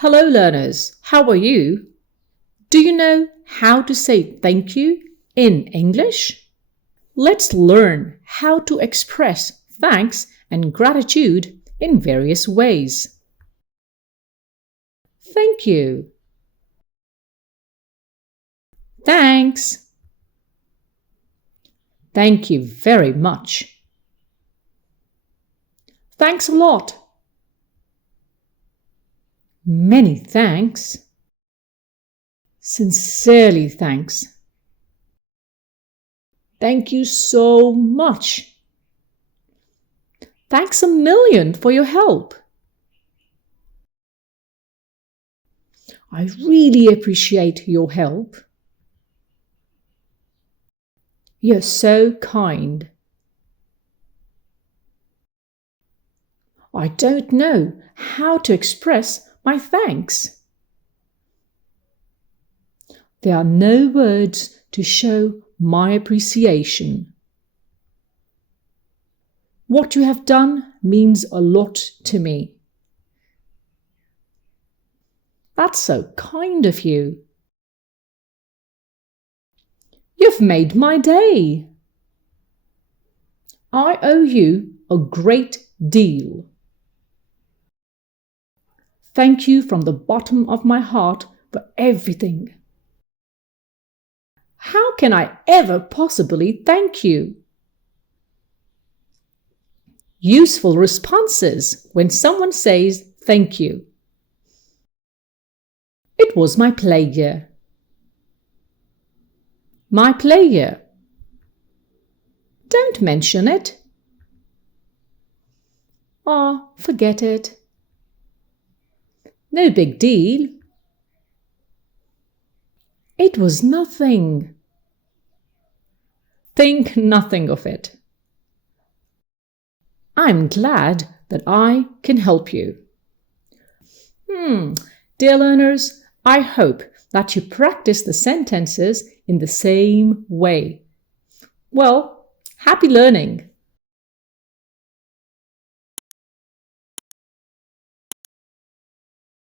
Hello learners, how are you? Do you know how to say thank you in English? Let's learn how to express thanks and gratitude in various ways. Thank you. Thanks. Thank you very much. Thanks a lot. Many thanks. Sincerely thanks. Thank you so much. Thanks a million for your help. I really appreciate your help. You're so kind. I don't know how to express my thanks. There are no words to show my appreciation. What you have done means a lot to me. That's so kind of you. You've made my day. I owe you a great deal. Thank you from the bottom of my heart for everything. How can I ever possibly thank you? Useful responses when someone says thank you. It was my pleasure. My pleasure. Don't mention it. Oh, forget it. No big deal. It was nothing. Think nothing of it. I'm glad that I can help you. Dear learners, I hope that you practice the sentences in the same way. Well, happy learning!